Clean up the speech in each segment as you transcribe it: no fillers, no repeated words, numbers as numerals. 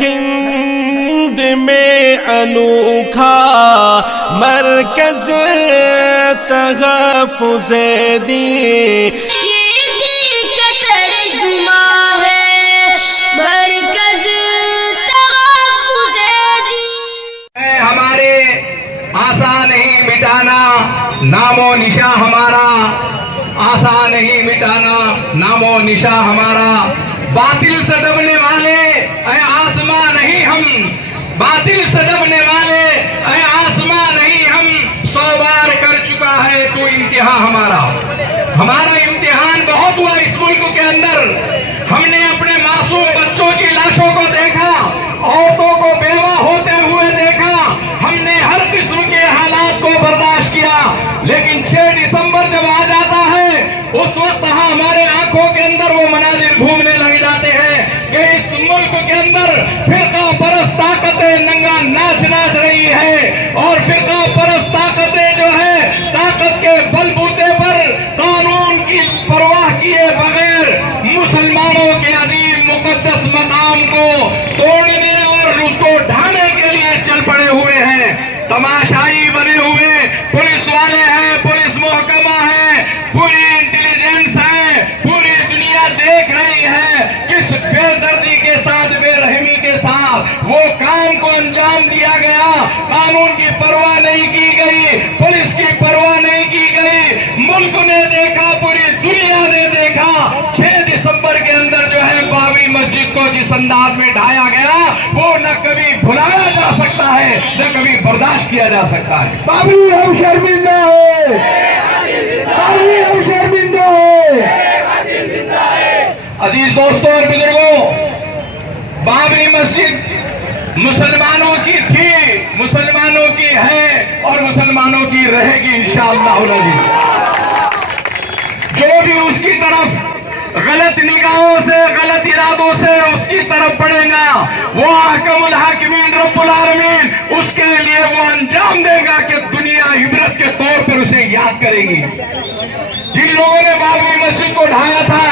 ہند میں انوکھا مرکز تحفظ دین، آسان نہیں مٹانا نام و نشاں ہمارا، آسان نہیں مٹانا نام و نشاں ہمارا، باطل سے دبنے والے اے آسمان نہیں ہم، باطل سے دبنے والے اے آسمان نہیں ہم، 100 بار کر چکا ہے تو امتحان ہمارا، ہمارا امتحان بہت ہوا اس ملک کے اندر، ہم نے اپنے معصوم بچوں کی لاشوں کو دیکھا، عورتوں کو بیوہ ہوتے ہوئے دیکھا، ہم نے ہر قسم کے حالات کو برداشت کیا، لیکن 6 دسمبر جب آ جاتا ہے اس وقت ہمارے آنکھوں کے اندر وہ مناظر گھومنے لگ جاتے ہیں کہ اس ملک کے اندر فرقہ پرست طاقتیں ننگا ناچ ناچ رہی ہے، اور فرقہ پرست طاقتیں جو ہے طاقت کے بل بوتے پر قانون کی پرواہ کیے بغیر مسلمانوں کے عظیم مقدس مقام کو توڑنے اور اس کو ڈھانے کے لیے چل پڑے ہوئے ہیں، تماشائی بنے ہوئے پولیس والے ہیں، پولیس محکمہ ہے، پوری انٹیلیجنس ہے، پوری دنیا دیکھ رہی ہے کس بے دردی کے ساتھ، بے رحمی کے ساتھ وہ کام کو انجام دیا گیا، قانون کی پرواہ نہیں کی گئی، پولیس کی پرواہ نہیں کی گئی، ملک نے دیکھا، پوری دنیا نے دیکھا 6 دسمبر کے اندر جو ہے بابری مسجد کو جس انداز میں ڈھایا گیا وہ نہ کبھی بھلایا جا سکتا ہے نہ کبھی برداشت کیا جا سکتا ہے۔ بابری ہم شرمندہ ہے، بابری ہم شرمندہ ہے۔ عزیز دوستوں اور بزرگوں، بابری مسجد مسلمانوں کی تھی، مسلمانوں کی ہے اور مسلمانوں کی رہے گی انشاءاللہ العزیز۔ جو بھی اس کی طرف غلط نگاہوں سے، غلط ارادوں سے اس کی طرف پڑے گا، وہ حاکم الحاکمین رب العالمین اس کے لیے وہ انجام دے گا کہ دنیا عبرت کے طور پر اسے یاد کرے گی۔ جن لوگوں نے بابری مسجد کو ڈھایا تھا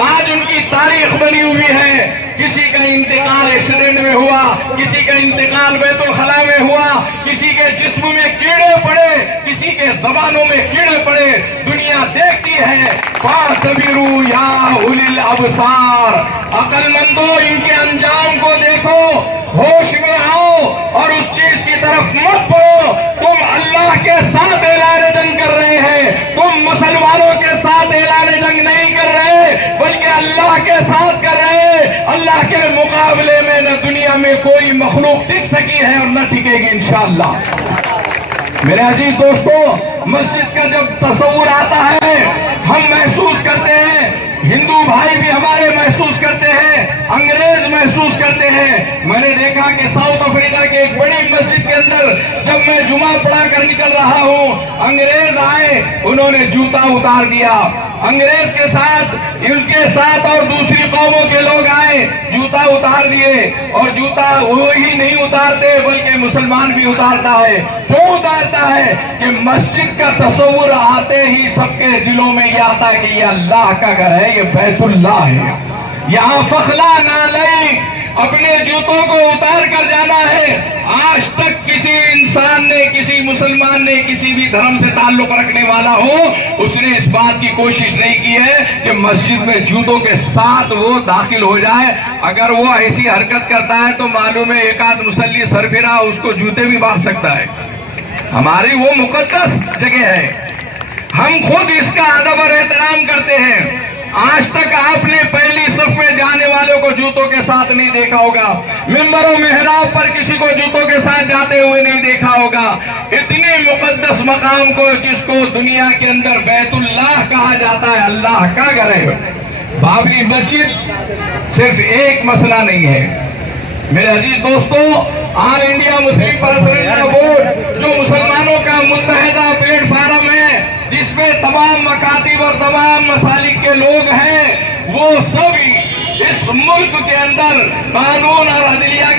آج ان کی تاریخ بنی ہوئی ہے، کسی کا انتقال ایکسیڈنٹ میں ہوا، کسی کا انتقال بیت الخلاء میں ہوا، کسی کے جسم میں کیڑے پڑے، کسی کے زبانوں میں کیڑے پڑے، دنیا دیکھتی ہے۔ فاعتبروا یا اولی الابصار، عقل مندو ان کے انجام کو دیکھو، ہوش میں آؤ اور اس چیز کی طرف مت پڑو۔ تم اللہ کے ساتھ اعلان جنگ کر رہے ہیں، تم مسلمانوں کے ساتھ اعلان جنگ نہیں کر رہے بلکہ اللہ کے ساتھ کر رہے۔ اللہ کے مقابلے میں نہ دنیا میں کوئی مخلوق ٹک سکی ہے اور نہ ٹکے گی انشاءاللہ۔ میرے عزیز دوستو، مسجد کا جب تصور آتا ہے ہم محسوس کرتے ہیں، ہندو بھائی بھی ہمارے محسوس کرتے ہیں، انگریز محسوس کرتے ہیں۔ میں نے دیکھا کہ ساؤتھ افریقہ کے ایک بڑی مسجد کے اندر جب میں جمعہ پڑھا کر نکل رہا ہوں، انگریز آئے، انہوں نے جوتا اتار دیا، انگریز کے ساتھ ان کے ساتھ اور دوسری قوموں کے لوگ آئے، جوتا اتار دیے، اور جوتا وہی نہیں اتارتے بلکہ مسلمان بھی اتارتا ہے۔ کیوں اتارتا ہے؟ کہ مسجد کا تصور آتے ہی سب کے دلوں میں یہ آتا ہے کہ یہ اللہ کا گھر ہے، یہ بیت اللہ ہے، یہاں فخلا نعلین، اپنے جوتوں کو اتار کر جانا ہے۔ آج تک کسی انسان نے، کسی مسلمان نے، کسی بھی دھرم سے تعلق رکھنے والا ہو، اس نے اس بات کی کوشش نہیں کی ہے کہ مسجد میں جوتوں کے ساتھ وہ داخل ہو جائے۔ اگر وہ ایسی حرکت کرتا ہے تو معلوم ہے ایک آدھ مسلی سربراہ اس کو جوتے بھی باندھ سکتا ہے۔ ہماری وہ مقدس جگہ ہے، ہم خود اس کا ادب اور احترام کرتے ہیں۔ آج تک آپ نے پہلی صف میں جانے والوں کو جوتوں کے ساتھ نہیں دیکھا ہوگا، ممبر و محراب پر کسی کو جوتوں کے ساتھ جاتے ہوئے نہیں دیکھا ہوگا۔ اتنے مقدس مقام کو جس کو دنیا کے اندر بیت اللہ کہا جاتا ہے، اللہ کا گھر ہے، بابری مسجد صرف ایک مسئلہ نہیں ہے۔ میرے عزیز دوستو، آل انڈیا مسلم پرسنل بورڈ جو مسلمانوں کا متحدہ پلیٹ فارم ہے، جس میں تمام مکاتب اور تمام مسالک کے لوگ ہیں، وہ سب اس ملک کے اندر قانون اور عدلیہ